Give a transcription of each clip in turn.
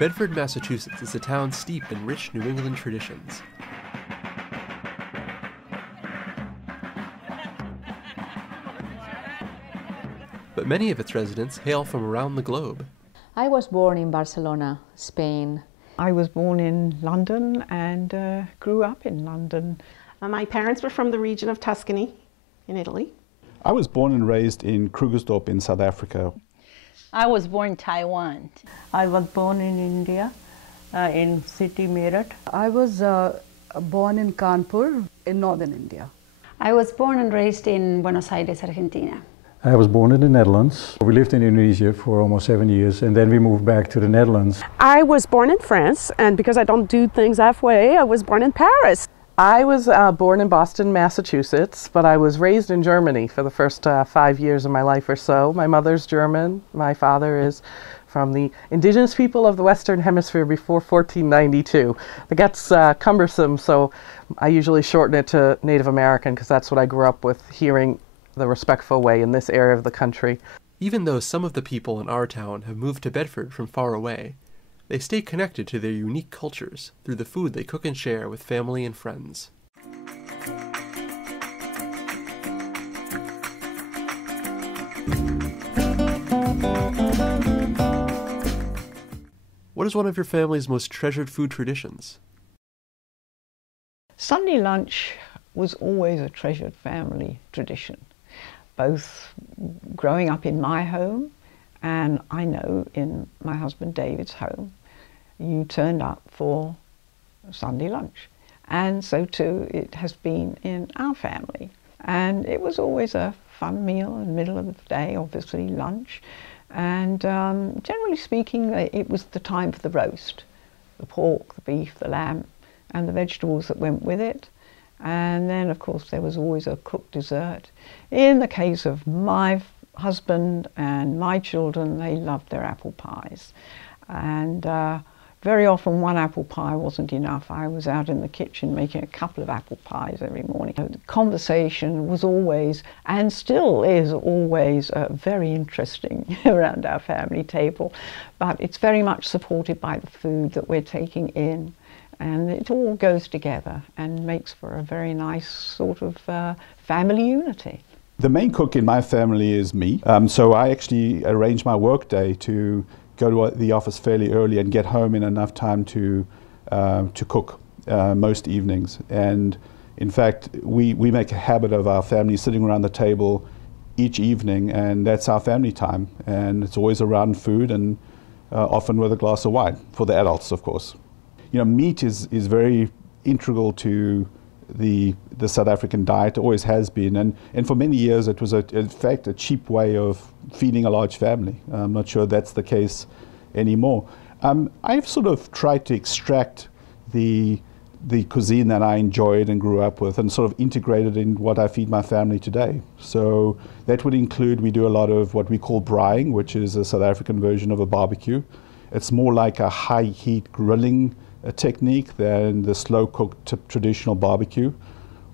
Bedford, Massachusetts is a town steeped in rich New England traditions. But many of its residents hail from around the globe. I was born in Barcelona, Spain. I was born in London and grew up in London. My parents were from the region of Tuscany in Italy. I was born and raised in Krugersdorp in South Africa. I was born in Taiwan. I was born in India, in city Meerut. I was born in Kanpur, in northern India. I was born and raised in Buenos Aires, Argentina. I was born in the Netherlands. We lived in Indonesia for almost 7 years, and then we moved back to the Netherlands. I was born in France, and because I don't do things halfway, I was born in Paris. I was born in Boston, Massachusetts, but I was raised in Germany for the first 5 years of my life or so. My mother's German. My father is from the indigenous people of the Western Hemisphere before 1492. It gets cumbersome, so I usually shorten it to Native American because that's what I grew up with, hearing the respectful way in this area of the country. Even though some of the people in our town have moved to Bedford from far away, they stay connected to their unique cultures through the food they cook and share with family and friends. What is one of your family's most treasured food traditions? Sunday lunch was always a treasured family tradition, both growing up in my home and I know in my husband David's home. You turned up for Sunday lunch, and so too it has been in our family. And it was always a fun meal in the middle of the day, obviously lunch, and generally speaking it was the time for the roast, the pork, the beef, the lamb, and the vegetables that went with it. And then of course there was always a cooked dessert. In the case of my husband and my children, they loved their apple pies, and very often one apple pie wasn't enough. I was out in the kitchen making a couple of apple pies every morning. The conversation was always, and still is always, very interesting around our family table, but it's very much supported by the food that we're taking in, and it all goes together and makes for a very nice sort of family unity. The main cook in my family is me, so I actually arrange my work day to go to the office fairly early and get home in enough time to cook most evenings. And in fact, we make a habit of our family sitting around the table each evening, and that's our family time. And it's always around food, and often with a glass of wine, for the adults, of course. You know, meat is very integral to the South African diet, always has been, and for many years it was in fact a cheap way of feeding a large family. I'm not sure that's the case anymore. I've sort of tried to extract the cuisine that I enjoyed and grew up with and sort of integrate it in what I feed my family today. So that would include, we do a lot of what we call braaiing, which is a South African version of a barbecue. It's more like a high heat grilling technique than the slow cooked traditional barbecue,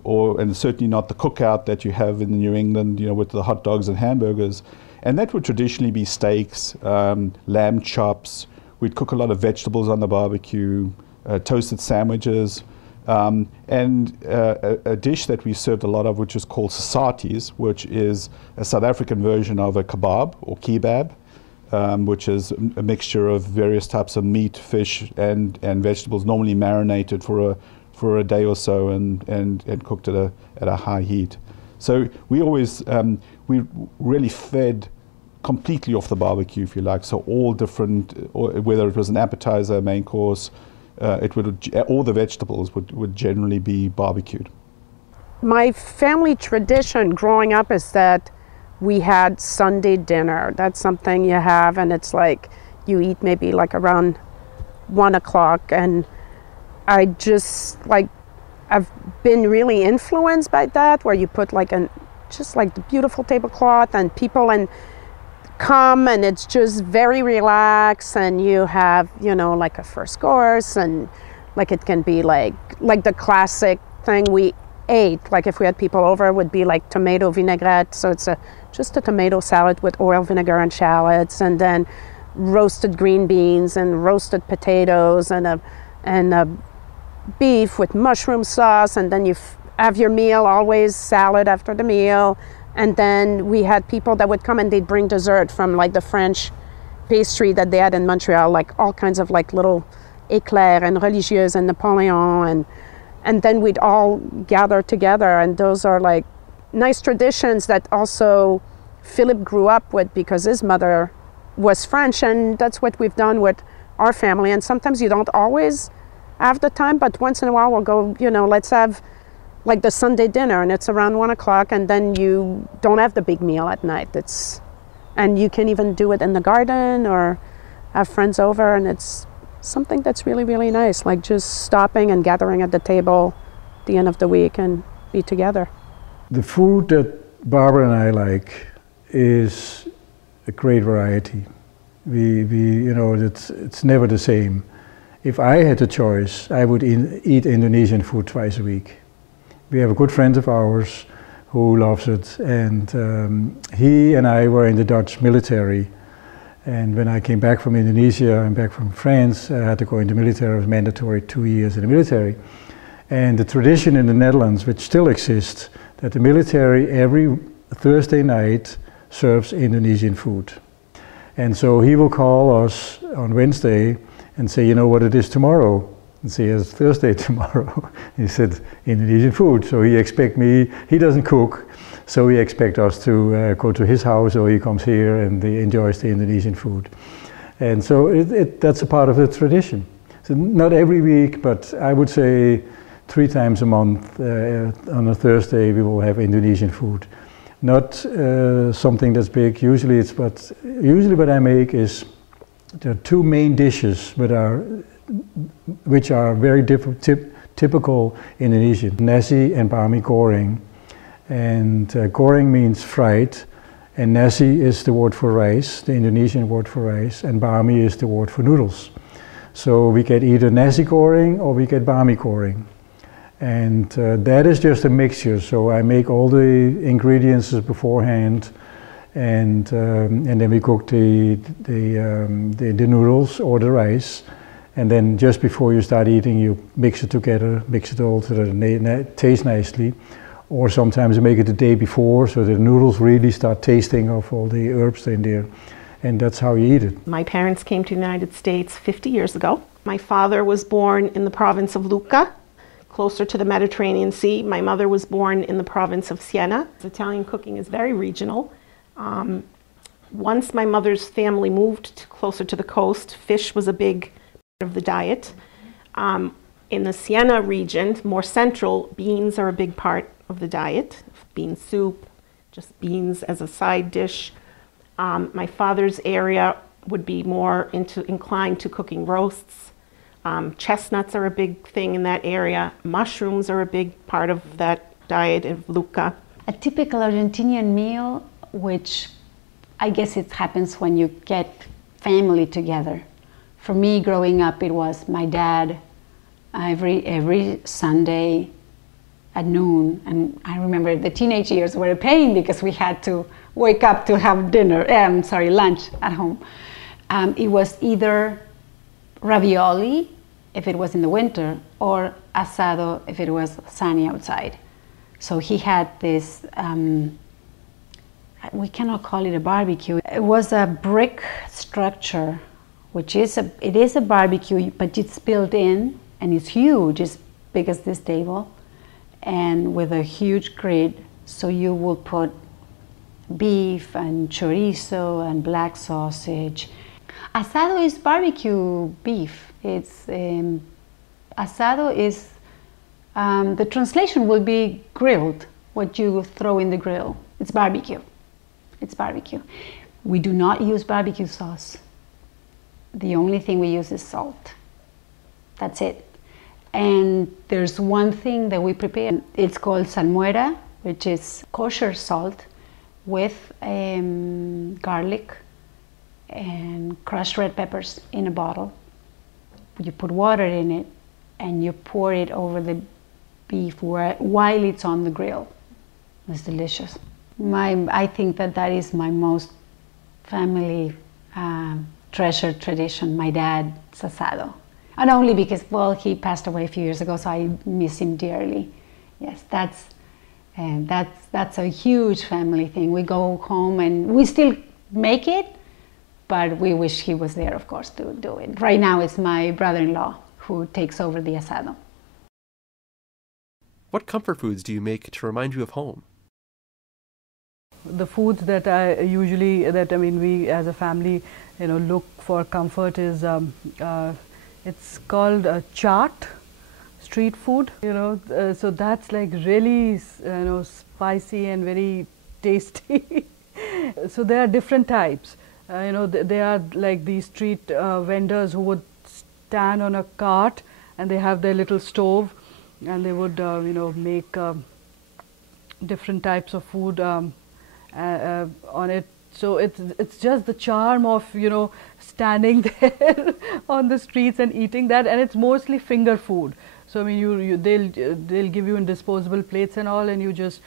and certainly not the cookout that you have in New England, you know, with the hot dogs and hamburgers. And that would traditionally be steaks, lamb chops. We'd cook a lot of vegetables on the barbecue, toasted sandwiches, and a dish that we served a lot of, which is called sasaties, which is a South African version of a kebab or kebab. Which is a mixture of various types of meat, fish, and vegetables, normally marinated for a day or so and cooked at a high heat. So we always we really fed completely off the barbecue, if you like. So all different, whether it was an appetizer, main course, all the vegetables would generally be barbecued. My family tradition growing up is that we had Sunday dinner. That's something you have, and it's like you eat maybe like around 1 o'clock, and I just like, I've been really influenced by that, where you put like just like the beautiful tablecloth and people and come, and it's just very relaxed, and you have, you know, like a first course, and like it can be like the classic thing we ate, like if we had people over, it would be like tomato vinaigrette. So it's just a tomato salad with oil, vinegar, and shallots, and then roasted green beans and roasted potatoes and a beef with mushroom sauce, and then you have your meal, always salad after the meal. And then we had people that would come and they'd bring dessert from like the French pastry that they had in Montreal, like all kinds of like little éclairs and religieuses and Napoleon, and then we'd all gather together, and those are like nice traditions that also Philip grew up with because his mother was French, and that's what we've done with our family. And sometimes you don't always have the time, but once in a while we'll go, you know, let's have like the Sunday dinner, and it's around 1 o'clock, and then you don't have the big meal at night. And you can even do it in the garden or have friends over, and it's something that's really, really nice, like just stopping and gathering at the table at the end of the week and be together. The food that Barbara and I like is a great variety. You know, it's never the same. If I had a choice, I would eat Indonesian food twice a week. We have a good friend of ours who loves it, and he and I were in the Dutch military. And when I came back from Indonesia and back from France, I had to go into the military. It was mandatory 2 years in the military. And the tradition in the Netherlands, which still exists, that the military every Thursday night serves Indonesian food. And so he will call us on Wednesday and say, you know what it is tomorrow? And say, it's Thursday tomorrow. He said, Indonesian food. So he expects me, he doesn't cook, so he expects us to go to his house, or he comes here and he enjoys the Indonesian food. And so that's a part of the tradition. So not every week, but I would say 3 times a month on a Thursday we will have Indonesian food. Not something that's big. Usually what I make is, there are 2 main dishes which are very typical Indonesian: nasi and bami goreng. And goreng means fried, and nasi is the word for rice, the Indonesian word for rice, and bami is the word for noodles. So we get either nasi goreng or we get bami goreng. And that is just a mixture. So I make all the ingredients beforehand, and then we cook the noodles or the rice. And then just before you start eating, you mix it together, mix it all so that it tastes nicely. Or sometimes you make it the day before, so the noodles really start tasting of all the herbs in there. And that's how you eat it. My parents came to the United States 50 years ago. My father was born in the province of Lucca, closer to the Mediterranean Sea. My mother was born in the province of Siena. Italian cooking is very regional. Once my mother's family moved closer to the coast, fish was a big part of the diet. In the Siena region, more central, beans are a big part of the diet. Bean soup, just beans as a side dish. My father's area would be more inclined to cooking roasts. Chestnuts are a big thing in that area. Mushrooms are a big part of that diet of Lucca. A typical Argentinian meal, which I guess it happens when you get family together. For me, growing up, it was my dad every Sunday at noon, and I remember the teenage years were a pain because we had to wake up to have lunch at home. It was either ravioli, if it was in the winter, or asado, if it was sunny outside. So he had this, we cannot call it a barbecue. It was a brick structure, it is a barbecue, but it's built in, and it's huge, it's big as this table, and with a huge grid. So you will put beef and chorizo and black sausage. Asado is barbecue beef. It's asado is the translation will be grilled. What you throw in the grill. It's barbecue. It's barbecue. We do not use barbecue sauce. The only thing we use is salt. That's it. And there's one thing that we prepare. It's called salmuera, which is kosher salt with garlic and crushed red peppers in a bottle. You put water in it and you pour it over the beef while it's on the grill. It's delicious. I think that is my most family treasured tradition, my dad's asado. And only because, well, he passed away a few years ago, so I miss him dearly. Yes, that's a huge family thing. We go home and we still make it, but we wish he was there, of course, to do it. Right now it's my brother-in-law who takes over the asado. What comfort foods do you make to remind you of home? The foods that I usually, we as a family, look for comfort is, it's called chaat, street food, so that's like really, spicy and very tasty. So there are different types. They are like these street vendors who would stand on a cart and they have their little stove and they would, make different types of food on it. So it's just the charm of, standing there on the streets and eating that, and it's mostly finger food. So I mean, they'll give you in disposable plates and all, and you just,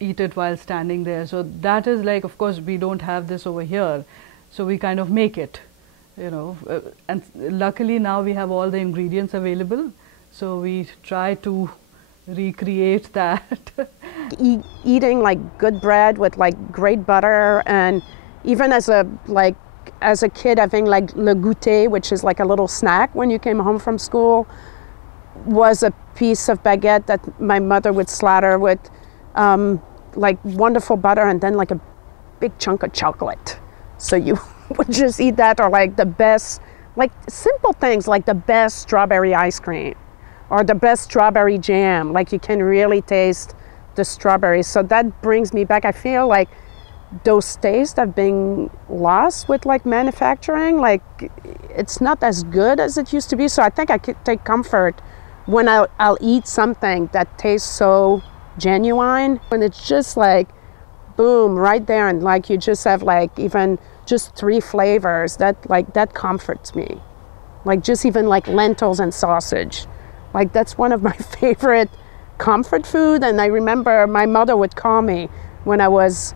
eat it while standing there. So that is like, of course, we don't have this over here, so we kind of make it, and luckily now we have all the ingredients available, so we try to recreate that. Eating like good bread with like great butter, and even as a kid having like le goûter, which is like a little snack when you came home from school, was a piece of baguette that my mother would slather with like wonderful butter and then like a big chunk of chocolate. So you would just eat that, or like the best, like simple things like the best strawberry ice cream or the best strawberry jam. Like you can really taste the strawberries. So that brings me back. I feel like those tastes have been lost with like manufacturing. Like it's not as good as it used to be. So I think I could take comfort when I'll eat something that tastes so genuine, when it's just like boom right there, and like you just have like even just 3 flavors, that comforts me. Like just even like lentils and sausage, like that's one of my favorite comfort food. And I remember my mother would call me when I was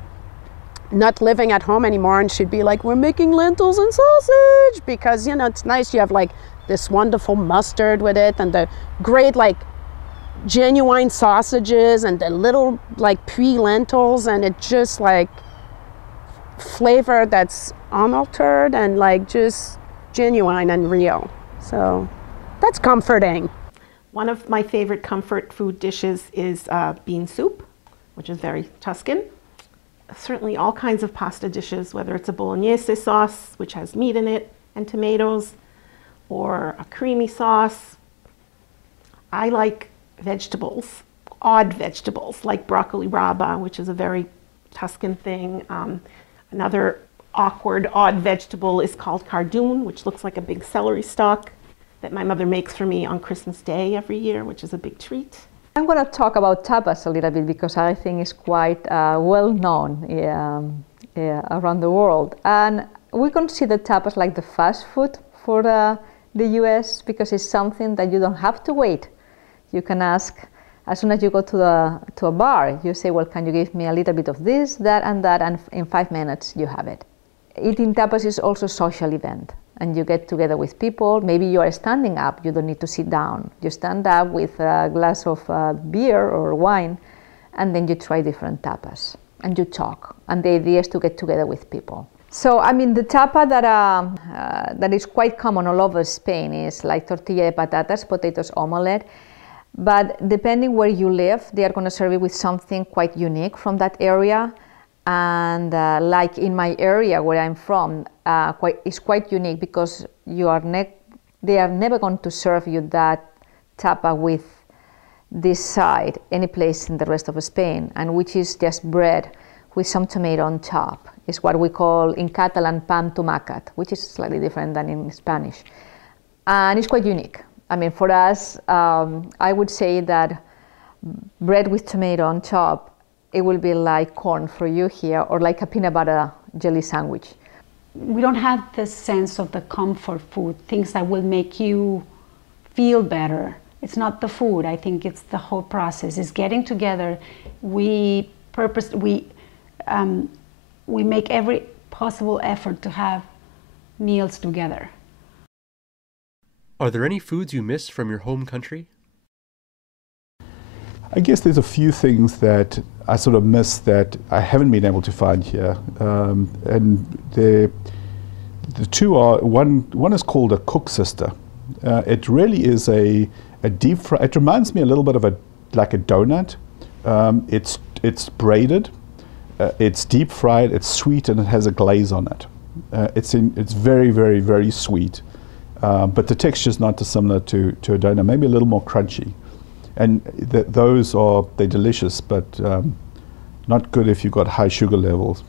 not living at home anymore, and she'd be like, we're making lentils and sausage, because it's nice, you have like this wonderful mustard with it and the great like genuine sausages and the little like pre-lentils, and it just like flavor that's unaltered and like just genuine and real. So that's comforting. One of my favorite comfort food dishes is bean soup, which is very Tuscan. Certainly all kinds of pasta dishes, whether it's a bolognese sauce, which has meat in it and tomatoes, or a creamy sauce. I like vegetables, odd vegetables, like broccoli raba, which is a very Tuscan thing. Another awkward, odd vegetable is called cardoon, which looks like a big celery stalk that my mother makes for me on Christmas Day every year, which is a big treat. I'm going to talk about tapas a little bit because I think it's quite well known around the world. And we consider tapas like the fast food for the US, because it's something that you don't have to wait. You can ask, as soon as you go to a bar, you say, well, can you give me a little bit of this, that, and in 5 minutes you have it. Eating tapas is also a social event, and you get together with people. Maybe you are standing up, you don't need to sit down. You stand up with a glass of beer or wine, and then you try different tapas, and you talk. And the idea is to get together with people. So, I mean, the tapa that is quite common all over Spain is like tortilla de patatas, potatoes omelette. But depending where you live, they are going to serve it with something quite unique from that area. And like in my area where I'm from, it's quite unique because they are never going to serve you that tapa with this side any place in the rest of Spain, and which is just bread with some tomato on top. It's what we call in Catalan pan tomacat, which is slightly different than in Spanish. And it's quite unique. I mean, for us, I would say that bread with tomato on top, it will be like corn for you here, or like a peanut butter jelly sandwich. We don't have the sense of the comfort food, things that will make you feel better. It's not the food. I think it's the whole process. It's getting together. We make every possible effort to have meals together. Are there any foods you miss from your home country? I guess there's a few things that I sort of miss that I haven't been able to find here. And the two are, one is called a cook sister. It really is a deep fry. It reminds me a little bit of like a donut. It's braided, it's deep fried, it's sweet, and it has a glaze on it. It's very, very, very sweet, but the texture is not dissimilar to a donut, maybe a little more crunchy. And they're delicious, but not good if you've got high sugar levels.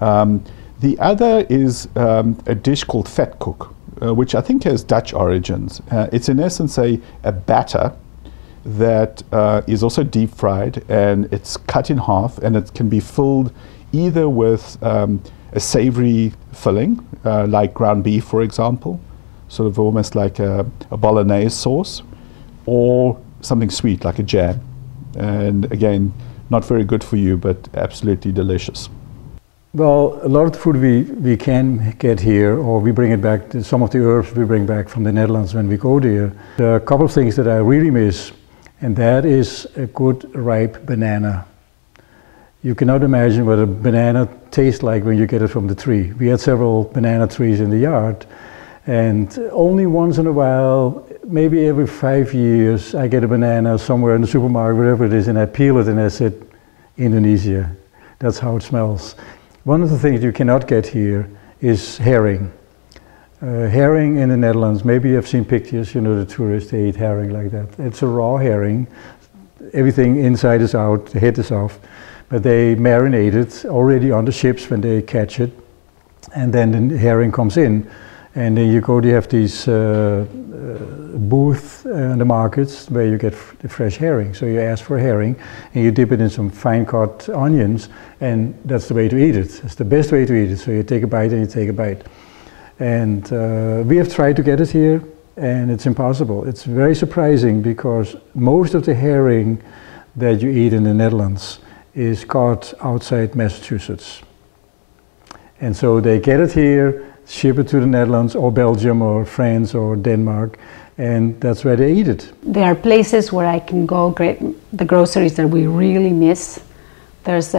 The other is a dish called vetkoek, which I think has Dutch origins. It's in essence a batter that is also deep fried, and it's cut in half, and it can be filled either with a savory filling, like ground beef, for example, sort of almost like a bolognese sauce, or something sweet like a jam. And again, not very good for you, but absolutely delicious. Well, a lot of the food we can get here, or we bring it back, some of the herbs we bring back from the Netherlands when we go there. There are a couple of things that I really miss, and that is a good ripe banana. You cannot imagine what a banana tastes like when you get it from the tree. We had several banana trees in the yard, and only once in a while, maybe every 5 years, I get a banana somewhere in the supermarket, wherever it is, and I peel it and I said, Indonesia. That's how it smells. One of the things you cannot get here is herring. Herring in the Netherlands, maybe you've seen pictures, you know, the tourists, they eat herring like that. It's a raw herring. Everything inside is out, the head is off. But they marinate it already on the ships when they catch it. And then the herring comes in. And then you go, they have these booths in the markets where you get the fresh herring. So you ask for herring and you dip it in some fine cut onions, and that's the way to eat it. It's the best way to eat it. So you take a bite and you take a bite. And we have tried to get it here, and it's impossible. It's very surprising because most of the herring that you eat in the Netherlands is caught outside Massachusetts. And so they get it here, ship it to the Netherlands or Belgium or France or Denmark, and that's where they eat it. There are places where I can go get the groceries that we really miss. There's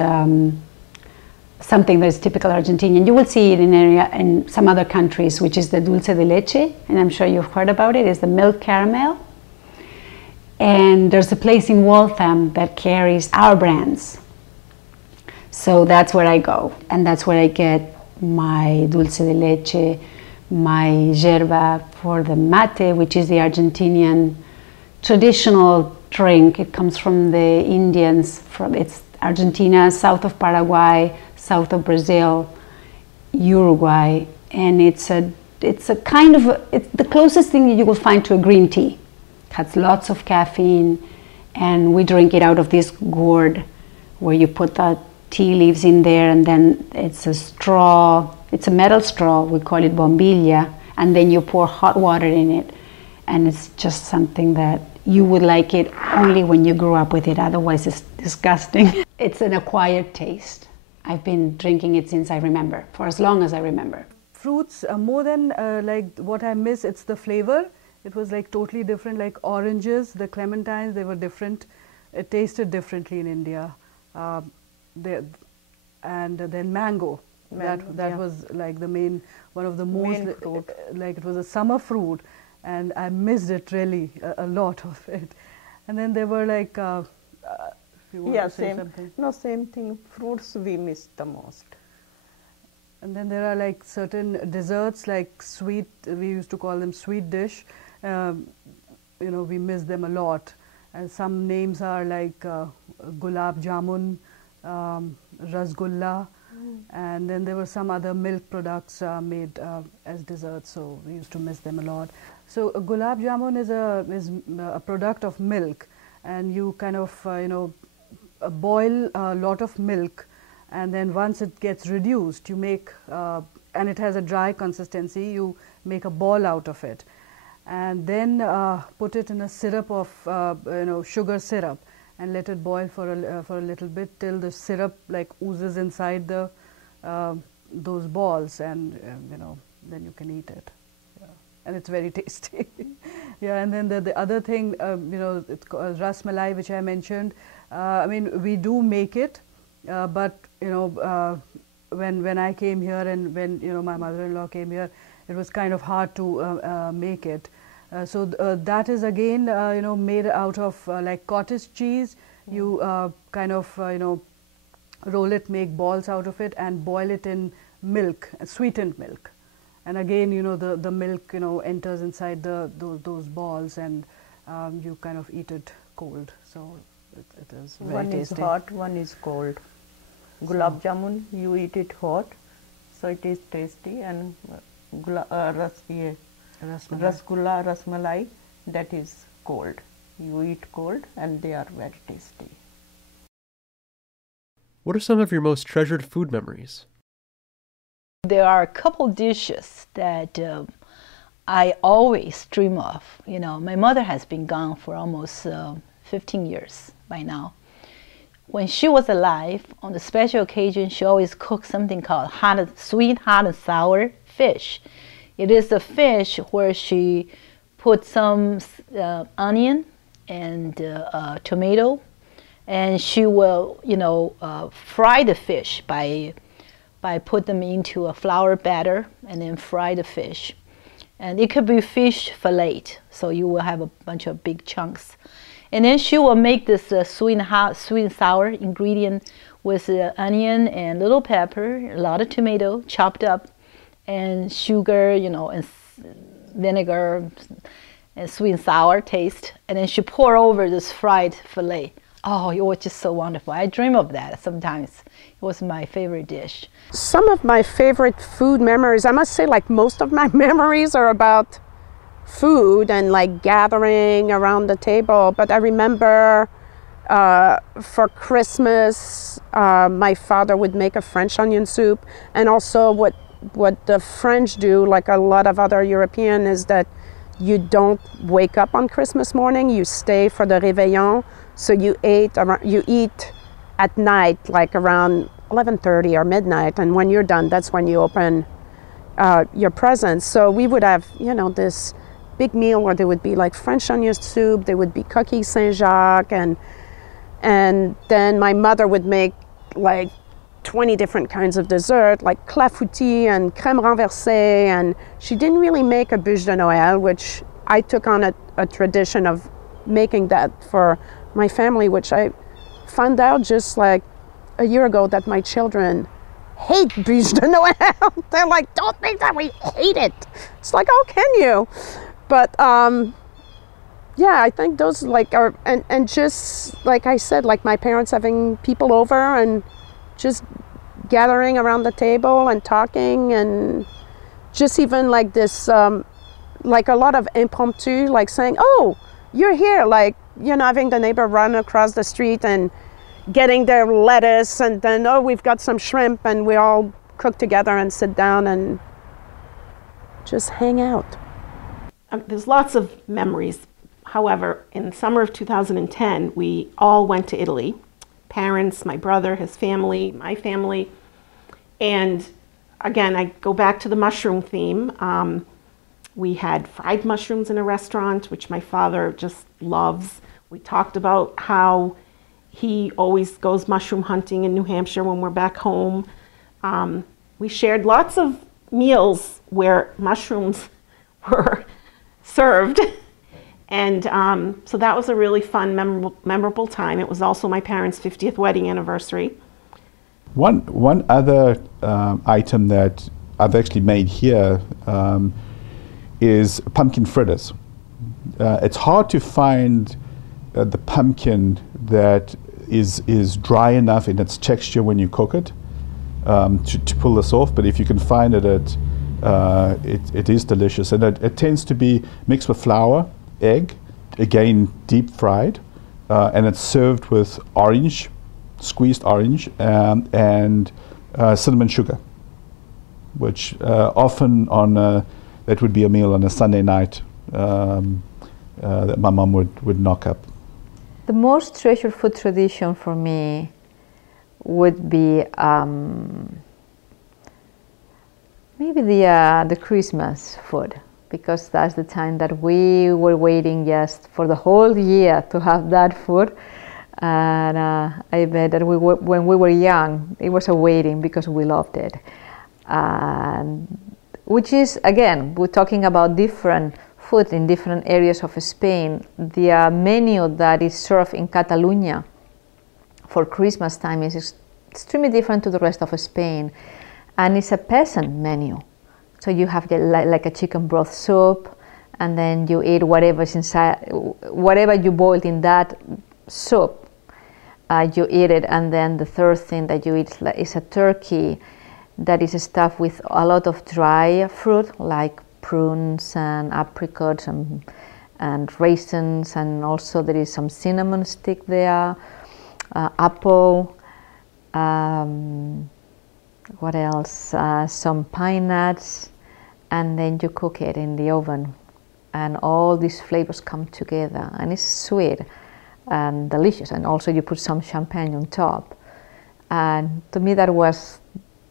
something that is typical Argentinian. You will see it in some other countries, which is the dulce de leche, and I'm sure you've heard about it. It's the milk caramel. And there's a place in Waltham that carries our brands. So that's where I go, and that's where I get my dulce de leche, my yerba for the mate, which is the Argentinian traditional drink. It comes from the Indians, it's Argentina, south of Paraguay, south of Brazil, Uruguay, and it's a kind of, it's the closest thing that you will find to a green tea. It has lots of caffeine, and we drink it out of this gourd where you put the tea leaves in there, and then it's a straw, it's a metal straw, we call it bombilla, and then you pour hot water in it, and it's just something that you would like it only when you grew up with it, otherwise it's disgusting. It's an acquired taste. I've been drinking it since I remember, for as long as I remember. Fruits, more than like what I miss, it's the flavor. It was like totally different, like oranges, the clementines, they were different. It tasted differently in India. And then mango. That was like the main, one of the most, like it was a summer fruit, and I missed it really, a lot of it. And then there were like, if you want to say something. No, same thing, fruits we missed the most. And then there are like certain desserts, like sweet, we used to call them sweet dish. You know, we miss them a lot. And some names are like gulab jamun, rasgulla, and then there were some other milk products made as desserts, so we used to miss them a lot. So gulab jamun is a product of milk, and you kind of you know, boil a lot of milk, and then once it gets reduced, you make and it has a dry consistency, you make a ball out of it, and then put it in a syrup of you know, sugar syrup, and let it boil for a little bit till the syrup like oozes inside the those balls, and you know, then you can eat it. Yeah. And it's very tasty. Yeah, and then the other thing, you know, it's called ras malai, which I mentioned. I mean, we do make it, but you know, when I came here and when you know my mother-in-law came here, it was kind of hard to make it. So that is again, you know, made out of like cottage cheese. You kind of, you know, roll it, make balls out of it, and boil it in milk, sweetened milk. And again, you know, the milk, you know, enters inside those balls, and you kind of eat it cold. So it is very one tasty. One is hot, one is cold. Gulab jamun, you eat it hot, so it is tasty, and rasgulla, rasmalai, that is cold. You eat cold, and they are very tasty. What are some of your most treasured food memories? There are a couple dishes that I always dream of. You know, my mother has been gone for almost 15 years by now. When she was alive, on the special occasion, she always cooked something called sweet, hot, and sour fish. It is a fish where she put some onion and tomato, and she will, you know, fry the fish by put them into a flour batter and then fry the fish. And it could be fish fillet, so you will have a bunch of big chunks. And then she will make this sweet and sour ingredient with onion and little pepper, a lot of tomato chopped up, and sugar, you know, and vinegar and sweet and sour taste. And then she pour over this fried fillet. Oh, it was just so wonderful. I dream of that sometimes. It was my favorite dish. Some of my favorite food memories, I must say, like most of my memories are about food and like gathering around the table. But I remember for Christmas, my father would make a French onion soup. And also what the French do, like a lot of other European, is that you don't wake up on Christmas morning, you stay for the réveillon. So you eat at night, like around 11:30 or midnight, and when you're done, that's when you open your presents. So we would have, you know, this big meal where there would be like French onion soup, there would be coquille Saint-Jacques, and then my mother would make like 20 different kinds of dessert, like clafoutis and crème renversée, and she didn't really make a bûche de Noël, which I took on a tradition of making that for my family, which I found out just like a year ago that my children hate bûche de Noël. They're like, don't make that, we hate it. It's like, oh, can you? But yeah, I think those like are, and just like I said, like my parents having people over and just gathering around the table and talking, and just even like this, like a lot of impromptu, like saying, oh, you're here, like, you know, having the neighbor run across the street and getting their lettuce, and then, oh, we've got some shrimp, and we all cook together and sit down and just hang out. There's lots of memories. However, in the summer of 2010, we all went to Italy. Parents, my brother, his family, my family. And again, I go back to the mushroom theme. We had fried mushrooms in a restaurant, which my father just loves. We talked about how he always goes mushroom hunting in New Hampshire when we're back home. We shared lots of meals where mushrooms were served. And so that was a really fun, memorable time. It was also my parents' 50th wedding anniversary. One other item that I've actually made here is pumpkin fritters. It's hard to find the pumpkin that is dry enough in its texture when you cook it to pull this off, but if you can find it, it is delicious. And it tends to be mixed with flour, egg, again deep fried, and it's served with orange, squeezed orange, and cinnamon sugar, which often on that would be a meal on a Sunday night that my mom would knock up. The most treasured food tradition for me would be Maybe the Christmas food, because that's the time that we were waiting just for the whole year to have that food. And I bet that when we were young, it was a waiting because we loved it. And which is, again, we're talking about different food in different areas of Spain. The menu that is served in Catalonia for Christmas time is extremely different to the rest of Spain, and it's a peasant menu. So you have like a chicken broth soup, and then you eat whatever's inside, whatever you boiled in that soup, you eat it. And then the third thing that you eat is a turkey that is stuffed with a lot of dry fruit, like prunes and apricots and raisins, and also there is some cinnamon stick there, apple, what else, some pine nuts, and then you cook it in the oven, and all these flavors come together, and it's sweet and delicious, and also you put some champagne on top. And to me that was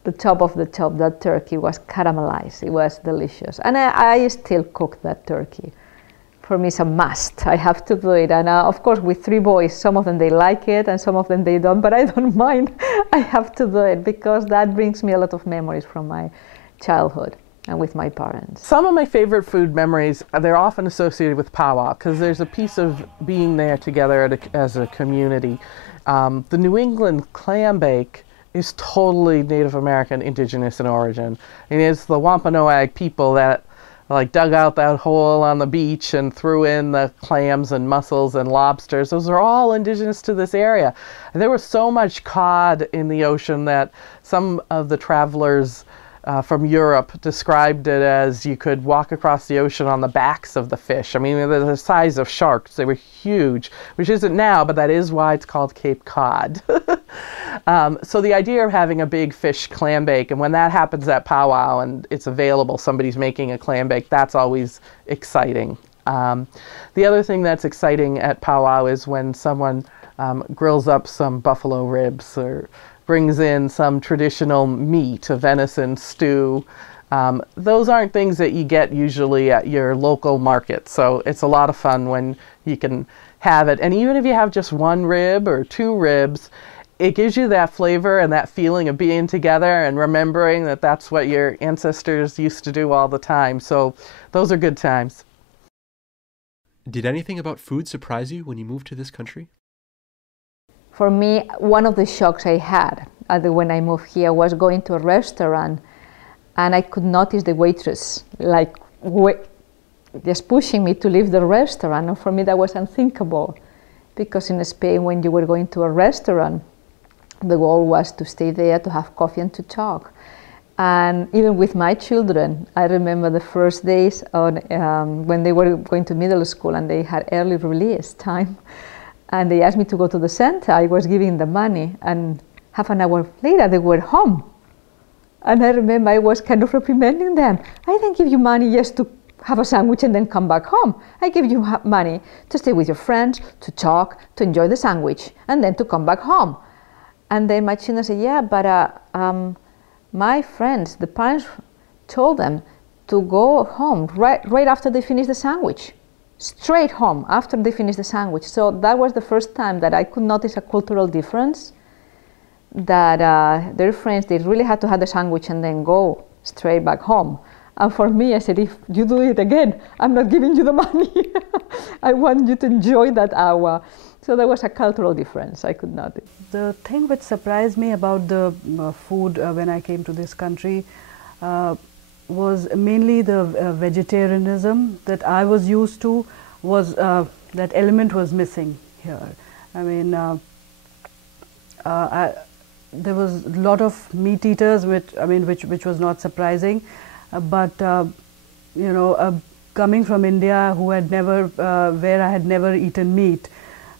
the top of the top. That turkey was caramelized. It was delicious, and I still cook that turkey. For me, it's a must. I have to do it, and of course, with 3 boys, some of them they like it, and some of them they don't. But I don't mind. I have to do it because that brings me a lot of memories from my childhood and with my parents. Some of my favorite food memories, they're often associated with powwow because there's a piece of being there together as a community. The New England clam bake is totally Native American, indigenous in origin. And it's the Wampanoag people that like dug out that hole on the beach and threw in the clams and mussels and lobsters. Those are all indigenous to this area. And there was so much cod in the ocean that some of the travelers from Europe described it as you could walk across the ocean on the backs of the fish. I mean, they're the size of sharks. They were huge, which isn't now, but that is why it's called Cape Cod. So the idea of having a big fish clam bake, and when that happens at powwow and it's available, somebody's making a clam bake, that's always exciting. The other thing that's exciting at powwow is when someone grills up some buffalo ribs or brings in some traditional meat, a venison stew. Those aren't things that you get usually at your local market, so it's a lot of fun when you can have it. And even if you have just 1 rib or 2 ribs, it gives you that flavor and that feeling of being together and remembering that that's what your ancestors used to do all the time. So those are good times. Did anything about food surprise you when you moved to this country? For me, one of the shocks I had when I moved here was going to a restaurant, and I could notice the waitress like just pushing me to leave the restaurant. And for me, that was unthinkable, because in Spain, when you were going to a restaurant, the goal was to stay there, to have coffee and to talk. And even with my children, I remember the first days when they were going to middle school and they had early release time. And they asked me to go to the center. I was giving them money, and half an hour later they were home. And I remember I was kind of reprimanding them. I didn't give you money just to have a sandwich and then come back home. I gave you money to stay with your friends, to talk, to enjoy the sandwich, and then to come back home. And then my children said, yeah, but my friends, the parents told them to go home right after they finish the sandwich. Straight home after they finished the sandwich. So that was the first time that I could notice a cultural difference, that their friends, they really had to have the sandwich and then go straight back home. And for me, I said, if you do it again, I'm not giving you the money. I want you to enjoy that hour. So there was a cultural difference I could notice. The thing which surprised me about the food when I came to this country was mainly the vegetarianism that I was used to. Was that element was missing here. I mean, there was a lot of meat eaters, which was not surprising. But you know, coming from India, where I had never eaten meat,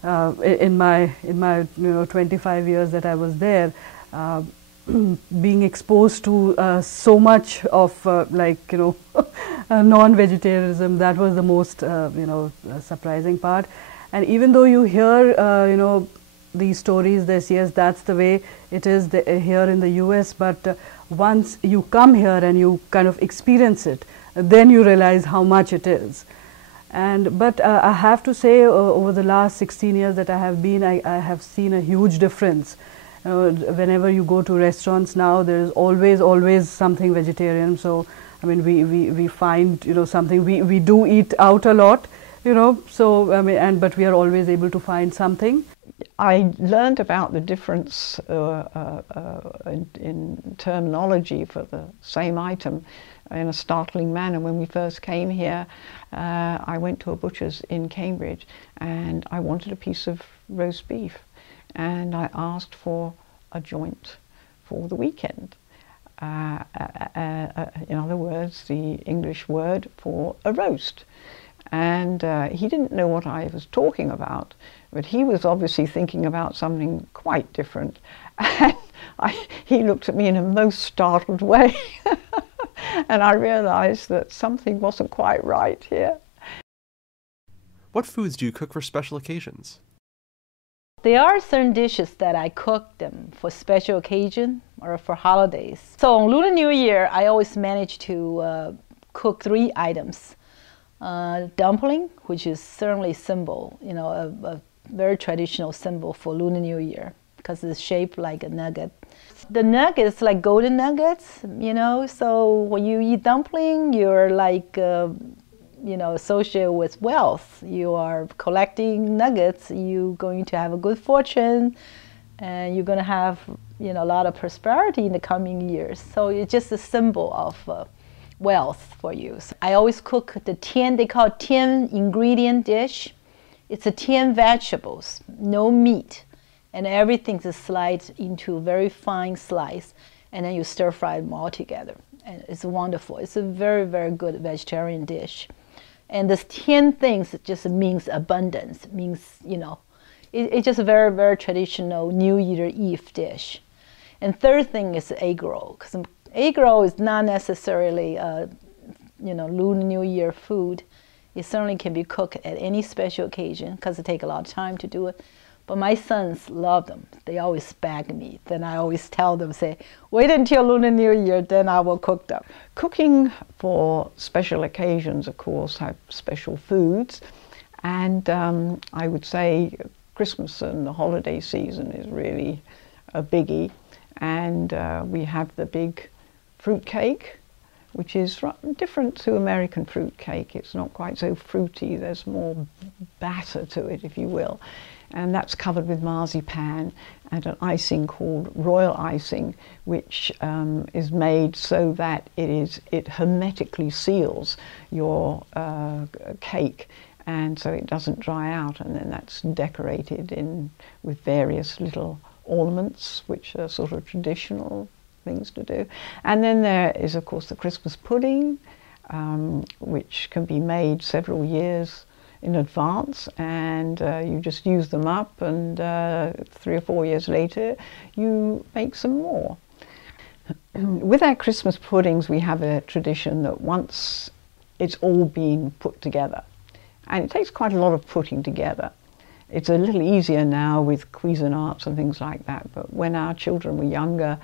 in my 25 years that I was there, being exposed to so much of non-vegetarianism, that was the most surprising part. And even though you hear these stories, yes, that's the way it is here in the US, but once you come here and you kind of experience it, then you realize how much it is. But I have to say, over the last 16 years that I have been, I have seen a huge difference. Whenever you go to restaurants now, there is always something vegetarian. So, I mean, we find, something, we do eat out a lot, so, I mean, but we are always able to find something. I learned about the difference in terminology for the same item in a startling manner. When we first came here, I went to a butcher's in Cambridge and I wanted a piece of roast beef, and I asked for a joint for the weekend. In other words, the English word for a roast. And he didn't know what I was talking about, but he was obviously thinking about something quite different. And he looked at me in a most startled way. And I realized that something wasn't quite right here. What foods do you cook for special occasions? There are certain dishes that I cook them for special occasion or for holidays. So on Lunar New Year, I always manage to cook 3 items. Dumpling, which is certainly a symbol, a very traditional symbol for Lunar New Year, because it's shaped like a nugget. The nuggets, like golden nuggets, so when you eat dumpling, you're like, associated with wealth. You are collecting nuggets, you're going to have a good fortune, and you're going to have, a lot of prosperity in the coming years. So it's just a symbol of wealth for you. So I always cook the 10, they call it 10 ingredient dish. It's a 10 vegetables, no meat, and everything's sliced into very fine slice, and then you stir fry them all together. And it's wonderful. It's a very, very good vegetarian dish. And this 10 things just means abundance, means, it's just a very, very traditional New Year Eve dish. And third thing is egg roll, because egg roll is not necessarily Lunar New Year food. It certainly can be cooked at any special occasion because it takes a lot of time to do it. But my sons love them. They always bag me. Then I always tell them, say, wait until Lunar New Year, then I will cook them. Cooking for special occasions, of course, have special foods. And I would say Christmas and the holiday season is really a biggie. And we have the big fruit cake, which is different to American fruit cake. It's not quite so fruity. There's more batter to it, if you will. And that's covered with marzipan and an icing called royal icing, which is made so that it hermetically seals your cake, and so it doesn't dry out. And then that's decorated with various little ornaments, which are sort of traditional things to do. And then there is, of course, the Christmas pudding, which can be made several years in advance, and you just use them up, and 3 or 4 years later you make some more. With our Christmas puddings, we have a tradition that once it's all been put together, and it takes quite a lot of putting together. It's a little easier now with Cuisinarts and things like that, but when our children were younger,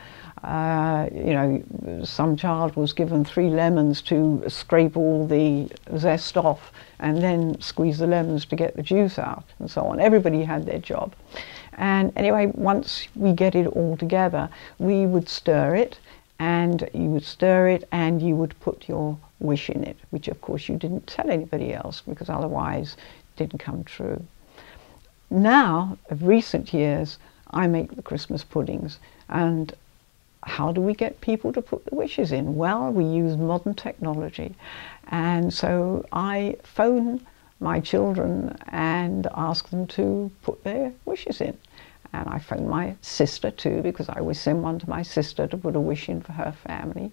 some child was given 3 lemons to scrape all the zest off and then squeeze the lemons to get the juice out, and so on. Everybody had their job. And anyway, once we get it all together, we would stir it, and you would stir it and you would put your wish in it, which of course you didn't tell anybody else because otherwise it didn't come true. Now, of recent years, I make the Christmas puddings, and how do we get people to put the wishes in? Well, we use modern technology, and so I phone my children and ask them to put their wishes in. And I phone my sister too, because I always send one to my sister to put a wish in for her family.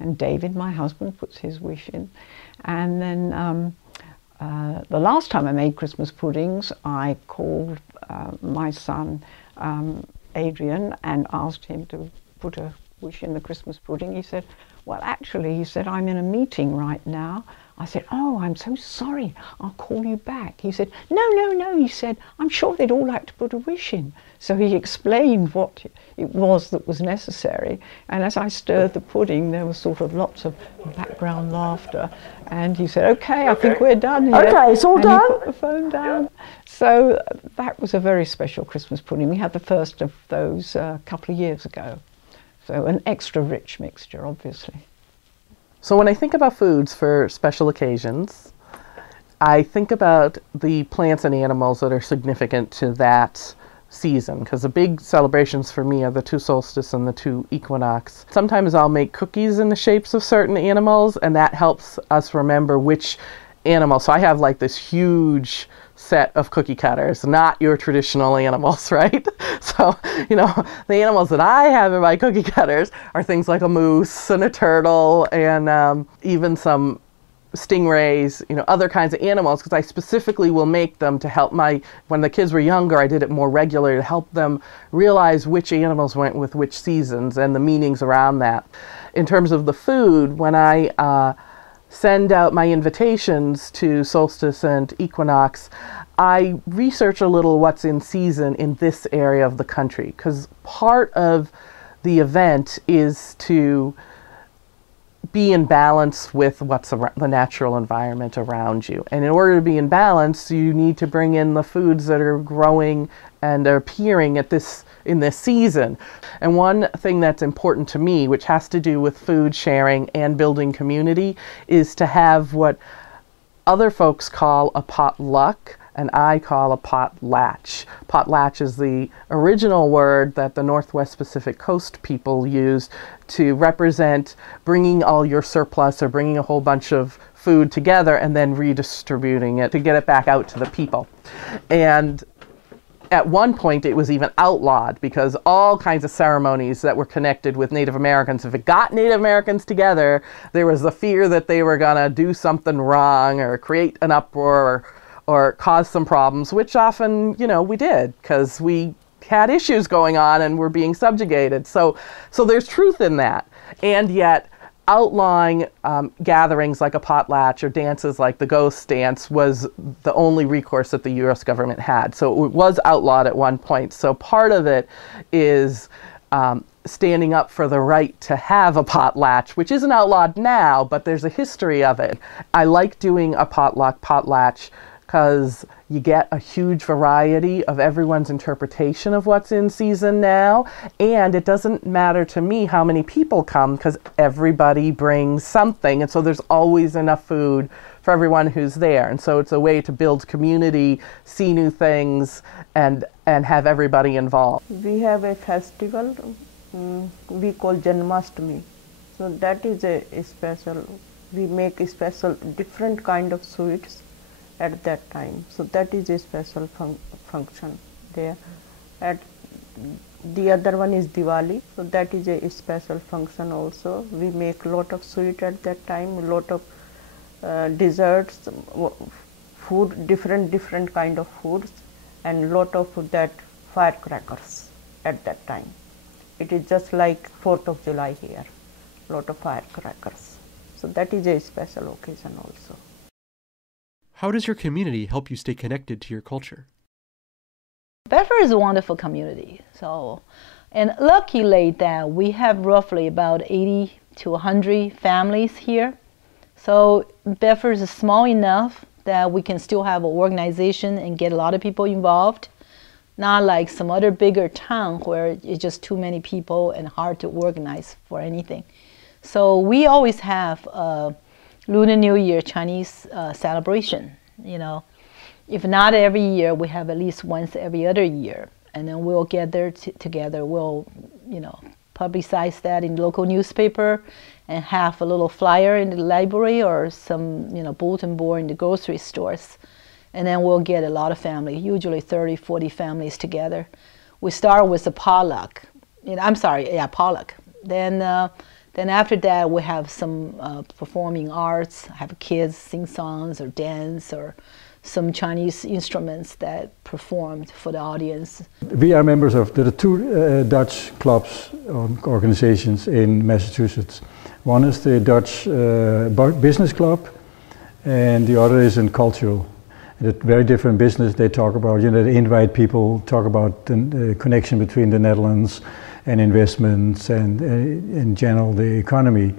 And David, my husband, puts his wish in. And then the last time I made Christmas puddings, I called my son Adrian and asked him to put a wish in the Christmas pudding. He said, well, actually, he said, I'm in a meeting right now. I said, oh, I'm so sorry, I'll call you back. He said, no, no, no, he said, I'm sure they'd all like to put a wish in. So he explained what it was that was necessary. And as I stirred the pudding, there was sort of lots of background laughter. And he said, okay, I think we're done here. Okay, it's all and done? He put the phone down. So that was a very special Christmas pudding. We had the first of those a couple of years ago. So an extra rich mixture, obviously. So when I think about foods for special occasions, I think about the plants and animals that are significant to that season, because the big celebrations for me are the two solstice and the two equinox. Sometimes I'll make cookies in the shapes of certain animals, and that helps us remember which animal. So I have like this huge set of cookie cutters, not your traditional animals, right? So, you know, the animals that I have in my cookie cutters are things like a moose and a turtle and even some stingrays, you know, other kinds of animals, because I specifically will make them to help when the kids were younger, I did it more regularly to help them realize which animals went with which seasons and the meanings around that. In terms of the food, when I send out my invitations to solstice and equinox, I research a little what's in season in this area of the country, because part of the event is to be in balance with what's the natural environment around you. And in order to be in balance, you need to bring in the foods that are growing and are appearing in this season. And one thing that's important to me, which has to do with food sharing and building community, is to have what other folks call a potluck and I call a potlatch. Potlatch is the original word that the Northwest Pacific Coast people used to represent bringing all your surplus or bringing a whole bunch of food together and then redistributing it to get it back out to the people. And at one point it was even outlawed because all kinds of ceremonies that were connected with Native Americans, if it got Native Americans together, there was the fear that they were gonna do something wrong or create an uproar or cause some problems, which often, you know, we did because we had issues going on and were being subjugated. So there's truth in that. And yet outlawing gatherings like a potlatch or dances like the ghost dance was the only recourse that the US government had. So it was outlawed at one point. So part of it is standing up for the right to have a potlatch, which isn't outlawed now, but there's a history of it. I like doing a potlatch because you get a huge variety of everyone's interpretation of what's in season now, and it doesn't matter to me how many people come because everybody brings something, and so there's always enough food for everyone who's there. And so it's a way to build community, see new things, and have everybody involved. We have a festival we call Janmashtami. So that is a special, we make a special different kind of sweets at that time. So that is a special function there. The other one is Diwali. So that is a special function also. We make a lot of sweet at that time, a lot of desserts, food, different kind of foods, and lot of that firecrackers at that time. It is just like 4th of July here, lot of firecrackers. So that is a special occasion also. How does your community help you stay connected to your culture? Bedford is a wonderful community. And luckily that we have roughly about 80 to 100 families here. So Bedford is small enough that we can still have an organization and get a lot of people involved. Not like some other bigger town where it's just too many people and hard to organize for anything. So we always have Lunar New Year Chinese celebration, you know. If not every year, we have at least once every other year. And then we'll gather together, we'll, you know, publicize that in local newspaper and have a little flyer in the library or some, you know, bulletin board in the grocery stores. And then we'll get a lot of family, usually 30, 40 families together. We start with a potluck. Potluck. Then after that, we have some performing arts, have kids sing songs or dance or some Chinese instruments that performed for the audience. We are members of the two Dutch clubs or organizations in Massachusetts. One is the Dutch Business Club, and the other is in cultural. A very different business. They talk about, they invite people, talk about the connection between the Netherlands and investments and in general the economy.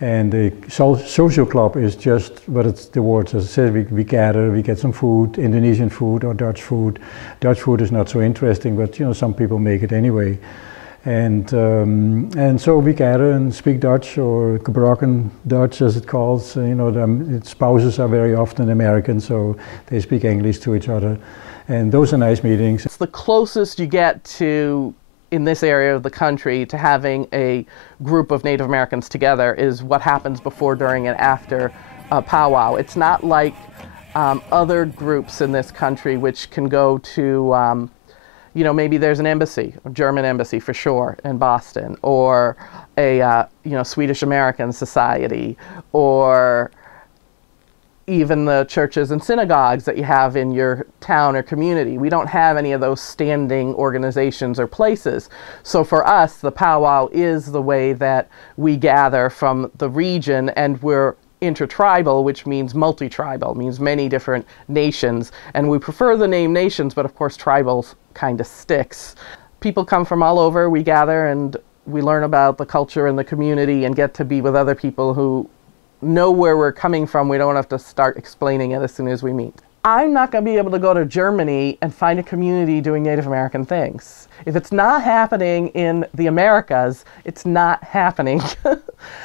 And the social club is just what it's the words. As I said, we gather, we get some food, Indonesian food or Dutch food. Dutch food is not so interesting, but some people make it anyway. And so we gather and speak Dutch, or gebroken Dutch as it calls. The spouses are very often American, so they speak English to each other. And those are nice meetings. It's the closest you get to, in this area of the country, to having a group of Native Americans together is what happens before, during, and after a powwow. It's not like other groups in this country which can go to maybe there's an embassy, a German embassy for sure in Boston, or a Swedish American society, or even the churches and synagogues that you have in your town or community. We don't have any of those standing organizations or places. So for us, the powwow is the way that we gather from the region, and we're intertribal, which means multi-tribal, means many different nations. And we prefer the name nations, but of course tribal kind of sticks. People come from all over, we gather, and we learn about the culture and the community and get to be with other people who know where we're coming from. We don't have to start explaining it as soon as we meet. I'm not going to be able to go to Germany and find a community doing Native American things. If it's not happening in the Americas, it's not happening.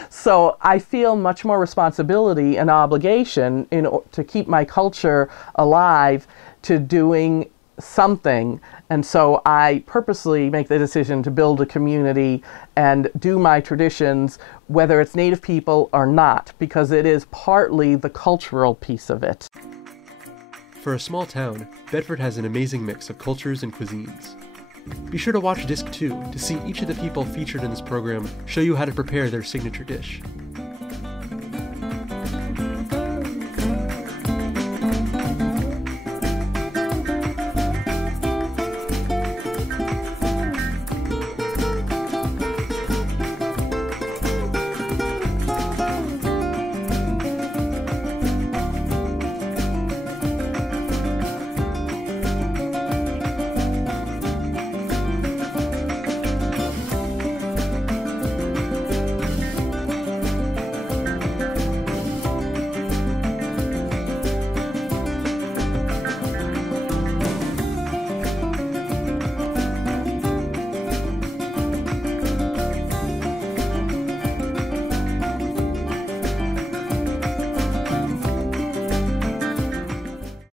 So I feel much more responsibility and obligation to keep my culture alive, to doing something. And so I purposely make the decision to build a community and do my traditions, whether it's Native people or not, because it is partly the cultural piece of it. For a small town, Bedford has an amazing mix of cultures and cuisines. Be sure to watch Disc 2 to see each of the people featured in this program show you how to prepare their signature dish.